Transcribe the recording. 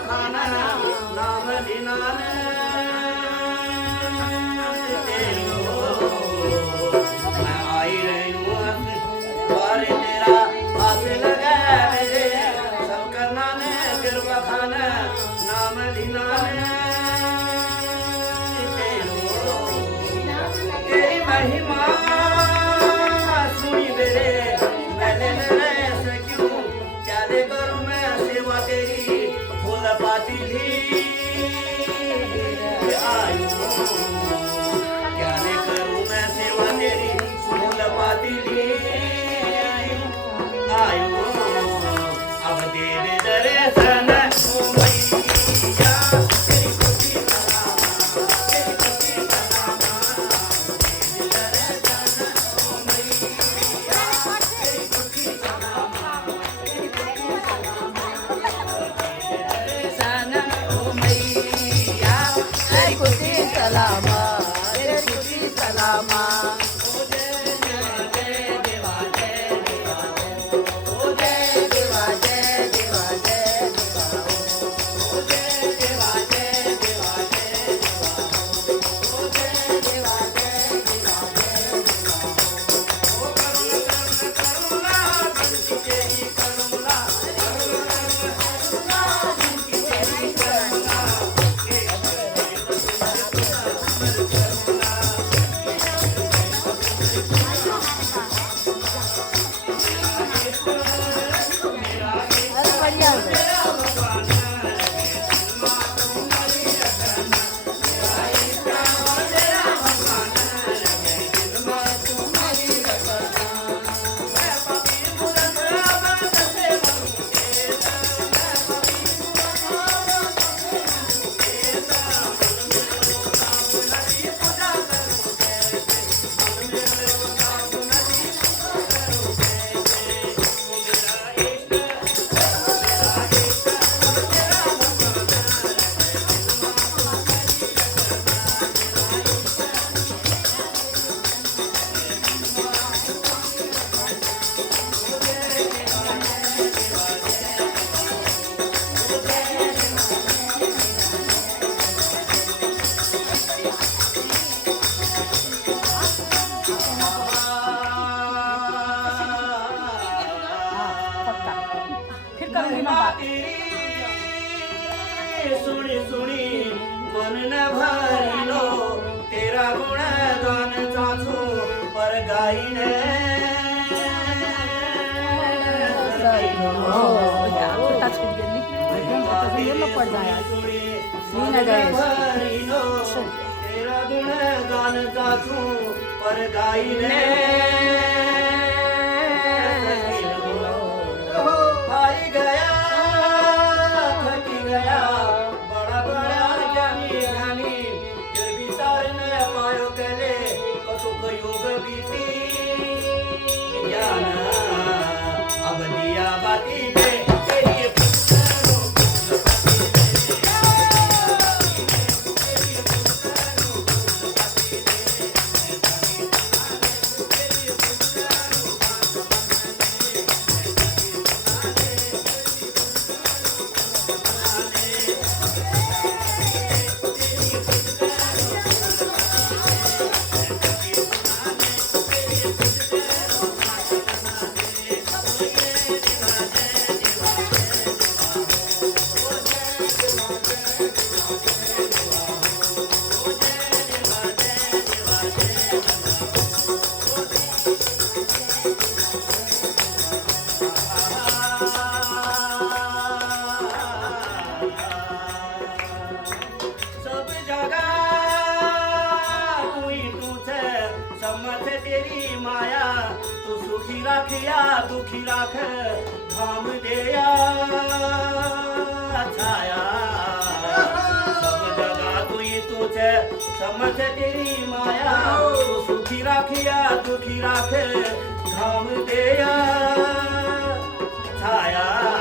बखाना नाम लीना ने मैं आई रही हूँ और तेरा आस लगा मेरे सब करना ने गिर बखाना नाम लीना ने तेरी महिमा सुनी मेरे मैंने ऐसे क्यों क्या दे करूं मैं सेवा तेरी फूल पातिली आयु क्या दे करूं मैं सेवा तेरी फूल पातिली आयु अब दे दे दर्शन ओ मैया तेरी खुशी सलामा तेरी खुशी सलामा दे दे दर्शन ओ मैया तेरी खुशी सलामा तेरी खुशी सलामा sana o maiya ai kuti salama ai kuti salama ओ जय देवा जय देवा o jai deva jai deva jai deva ओ जय देवा जय देवा जय देवा ओ जय देवा जय देवा जय देवा ओ करुणा बंसी तेरी करुणा करुणा बंसी तेरी करुणा अरे बढ़िया हो गया पक्का फिर करूंगी मैं बात सुनी सुनी मन न भरिलो तेरा गुण गान चाचू पर गाईने छोटा छूट गेली येलो पड़ जाए नीन आ जाए भरिलो तेरा गुण गान चाचू पर गाईने हारी गया थकी गया बड़ा बड़ा ज्ञानी ज्ञानी फिर भी तार में पायो कले कतुक योग बीती ज्ञान अब दिया बाती पे तेरी पुस्तकों राखिया दुखी राख धाम देया छाया सब जगह तुई तुझे समझ तेरी माया तू सुखी राखिया दुखी राख धाम देया छाया